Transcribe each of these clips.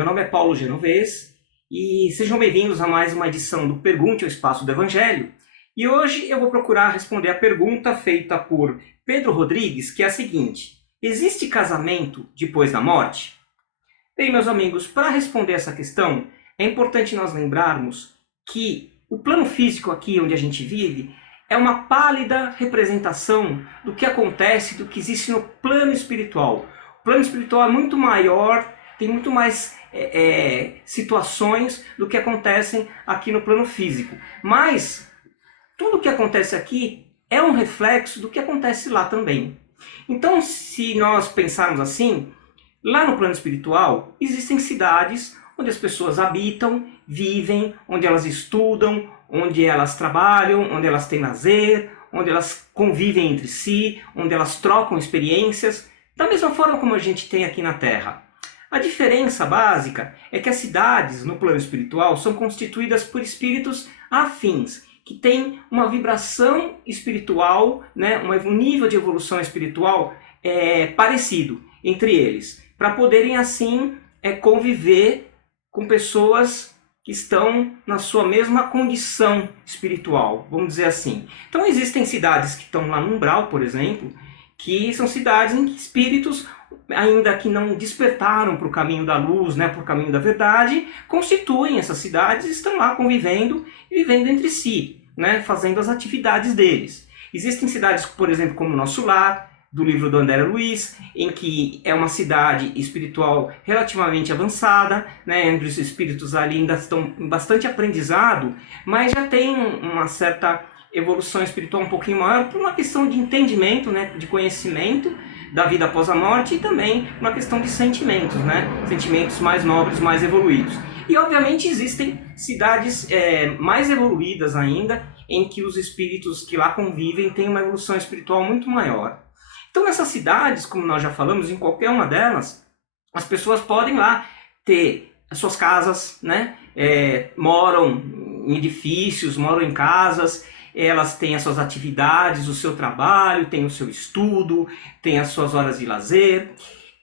meu nome é Paulo Genovez e sejam bem-vindos a mais uma edição do Pergunte ao Espaço do Evangelho. E hoje eu vou procurar responder a pergunta feita por Pedro Rodrigues, que é a seguinte: existe casamento depois da morte? Bem, meus amigos, para responder essa questão, é importante nós lembrarmos que o plano físico aqui onde a gente vive é uma pálida representação do que acontece, do que existe no plano espiritual. O plano espiritual é muito maior, tem muito mais situações do que acontecem aqui no plano físico. Mas tudo o que acontece aqui é um reflexo do que acontece lá também. Então, se nós pensarmos assim, lá no plano espiritual existem cidades onde as pessoas habitam, vivem, onde elas estudam, onde elas trabalham, onde elas têm lazer, onde elas convivem entre si, onde elas trocam experiências, da mesma forma como a gente tem aqui na Terra. A diferença básica é que as cidades no plano espiritual são constituídas por espíritos afins, que têm uma vibração espiritual, né, um nível de evolução espiritual parecido entre eles, para poderem assim conviver com pessoas que estão na sua mesma condição espiritual, vamos dizer assim. Então existem cidades que estão lá no umbral, por exemplo, que são cidades em que espíritos, ainda que não despertaram para o caminho da luz, né, para o caminho da verdade, constituem essas cidades e estão lá convivendo e vivendo entre si, né, fazendo as atividades deles. Existem cidades, por exemplo, como o Nosso Lar, do livro do André Luiz, em que é uma cidade espiritual relativamente avançada, né, entre os espíritos ali ainda estão em bastante aprendizado, mas já tem uma certa evolução espiritual um pouquinho maior por uma questão de entendimento, né, de conhecimento da vida após a morte e também uma questão de sentimentos, né, sentimentos mais nobres, mais evoluídos. E obviamente existem cidades mais evoluídas ainda, em que os espíritos que lá convivem têm uma evolução espiritual muito maior. Então nessas cidades, como nós já falamos, em qualquer uma delas, as pessoas podem lá ter as suas casas, né, moram em edifícios, moram em casas, elas têm as suas atividades, o seu trabalho, têm o seu estudo, têm as suas horas de lazer.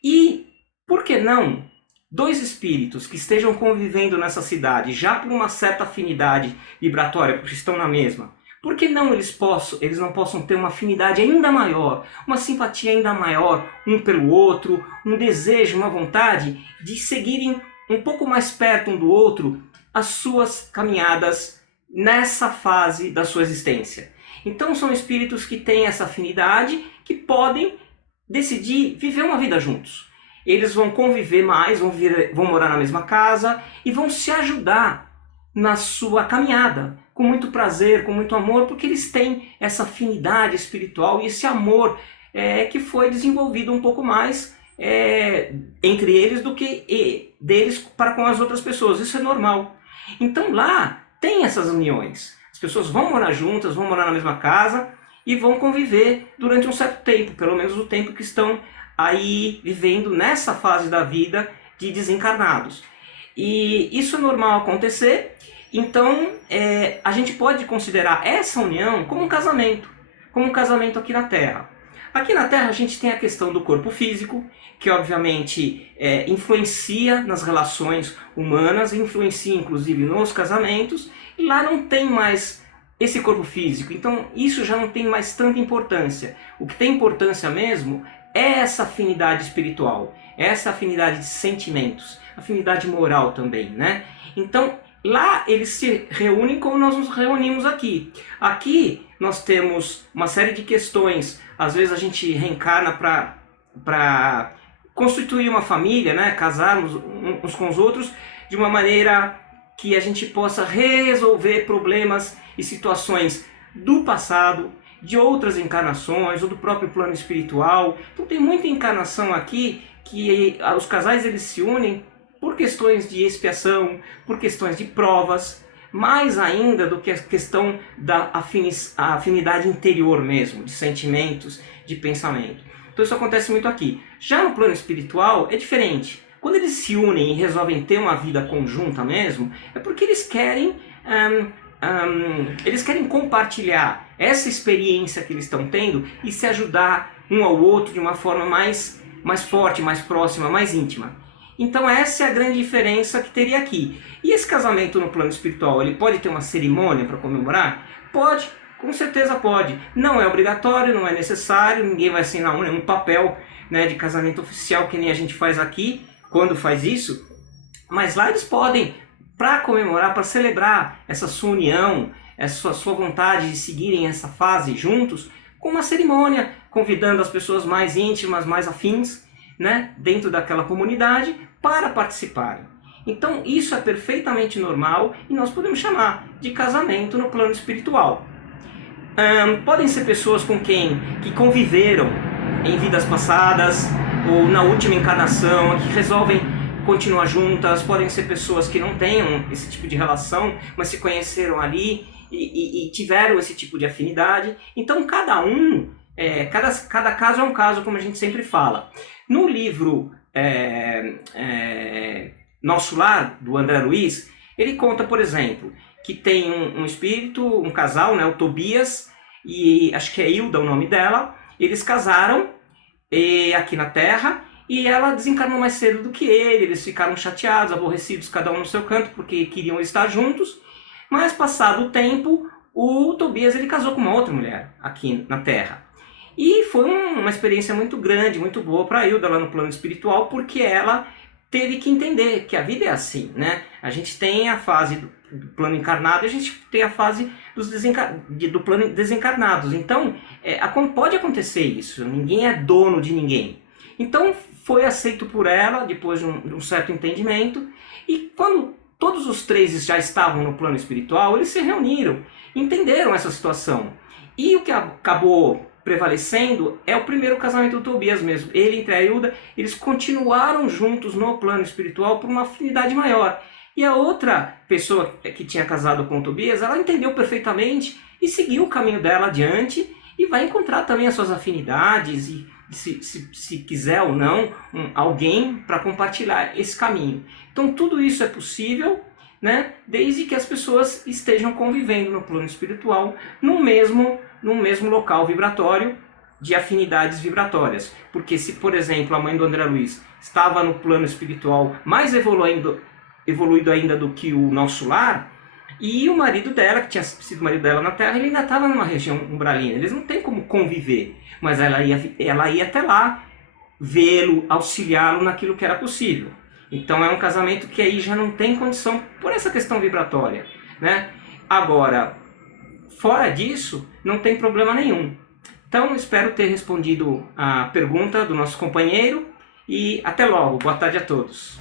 E, por que não, dois espíritos que estejam convivendo nessa cidade, já por uma certa afinidade vibratória, porque estão na mesma, por que não eles não possam ter uma afinidade ainda maior, uma simpatia ainda maior um pelo outro, um desejo, uma vontade de seguirem um pouco mais perto um do outro as suas caminhadas nessa fase da sua existência? Então são espíritos que têm essa afinidade, que podem decidir viver uma vida juntos. Eles vão conviver mais, vão morar na mesma casa e vão se ajudar na sua caminhada, com muito prazer, com muito amor, porque eles têm essa afinidade espiritual e esse amor que foi desenvolvido um pouco mais entre eles do que deles para com as outras pessoas. Isso é normal. Então lá tem essas uniões. As pessoas vão morar juntas, vão morar na mesma casa e vão conviver durante um certo tempo, pelo menos o tempo que estão aí vivendo nessa fase da vida de desencarnados. E isso é normal acontecer, então a gente pode considerar essa união como um casamento aqui na Terra. Aqui na Terra a gente tem a questão do corpo físico, que obviamente influencia nas relações humanas, influencia inclusive nos casamentos, e lá não tem mais esse corpo físico, então isso já não tem mais tanta importância. O que tem importância mesmo é essa afinidade espiritual, essa afinidade de sentimentos, afinidade moral também, né? Então lá eles se reúnem como nós nos reunimos aqui. Aqui nós temos uma série de questões. Às vezes a gente reencarna para constituir uma família, né? Casarmos uns com os outros de uma maneira que a gente possa resolver problemas e situações do passado, de outras encarnações ou do próprio plano espiritual. Então tem muita encarnação aqui que os casais eles se unem por questões de expiação, por questões de provas, mais ainda do que a questão da afinidade interior mesmo, de sentimentos, de pensamento. Então isso acontece muito aqui. Já no plano espiritual é diferente. Quando eles se unem e resolvem ter uma vida conjunta mesmo, é porque eles querem compartilhar essa experiência que eles estão tendo e se ajudar um ao outro de uma forma mais forte, mais próxima, mais íntima. Então essa é a grande diferença que teria aqui. E esse casamento no plano espiritual, ele pode ter uma cerimônia para comemorar? Pode, com certeza pode. Não é obrigatório, não é necessário, ninguém vai assinar um papel, né, de casamento oficial que nem a gente faz aqui, quando faz isso. Mas lá eles podem, para comemorar, para celebrar essa sua união, essa sua vontade de seguirem essa fase juntos, com uma cerimônia, convidando as pessoas mais íntimas, mais afins, né, dentro daquela comunidade, para participarem. Então isso é perfeitamente normal e nós podemos chamar de casamento no plano espiritual. Podem ser pessoas com quem que conviveram em vidas passadas ou na última encarnação, que resolvem continuar juntas. Podem ser pessoas que não tenham esse tipo de relação, mas se conheceram ali e tiveram esse tipo de afinidade. Então cada caso é um caso, como a gente sempre fala. No livro Nosso Lar, do André Luiz, ele conta, por exemplo, que tem um espírito, um casal, né, o Tobias, e acho que é Hilda o nome dela. Eles casaram aqui na Terra, e ela desencarnou mais cedo do que ele. Eles ficaram chateados, aborrecidos, cada um no seu canto, porque queriam estar juntos. Mas passado o tempo, o Tobias ele casou com uma outra mulher aqui na Terra. E foi uma experiência muito grande, muito boa para a Hilda lá no plano espiritual, porque ela teve que entender que a vida é assim, né? A gente tem a fase do plano encarnado e a gente tem a fase do plano desencarnados. Então, pode acontecer isso, ninguém é dono de ninguém. Então, foi aceito por ela, depois de um certo entendimento, e quando todos os três já estavam no plano espiritual, eles se reuniram, entenderam essa situação. E o que acabou prevalecendo é o primeiro casamento do Tobias mesmo. Ele entre a Hilda, eles continuaram juntos no plano espiritual por uma afinidade maior. E a outra pessoa que tinha casado com o Tobias, ela entendeu perfeitamente e seguiu o caminho dela adiante e vai encontrar também as suas afinidades e se quiser ou não, alguém para compartilhar esse caminho. Então tudo isso é possível, né, desde que as pessoas estejam convivendo no plano espiritual no mesmo local vibratório de afinidades vibratórias. Porque se, por exemplo, a mãe do André Luiz estava no plano espiritual mais evoluído ainda do que o Nosso Lar, e o marido dela, que tinha sido marido dela na Terra, ele ainda estava numa região umbralina. Eles não têm como conviver, mas ela ia até lá vê-lo, auxiliá-lo naquilo que era possível. Então é um casamento que aí já não tem condição por essa questão vibratória, né? Agora, fora disso, não tem problema nenhum. Então espero ter respondido a pergunta do nosso companheiro e até logo. Boa tarde a todos.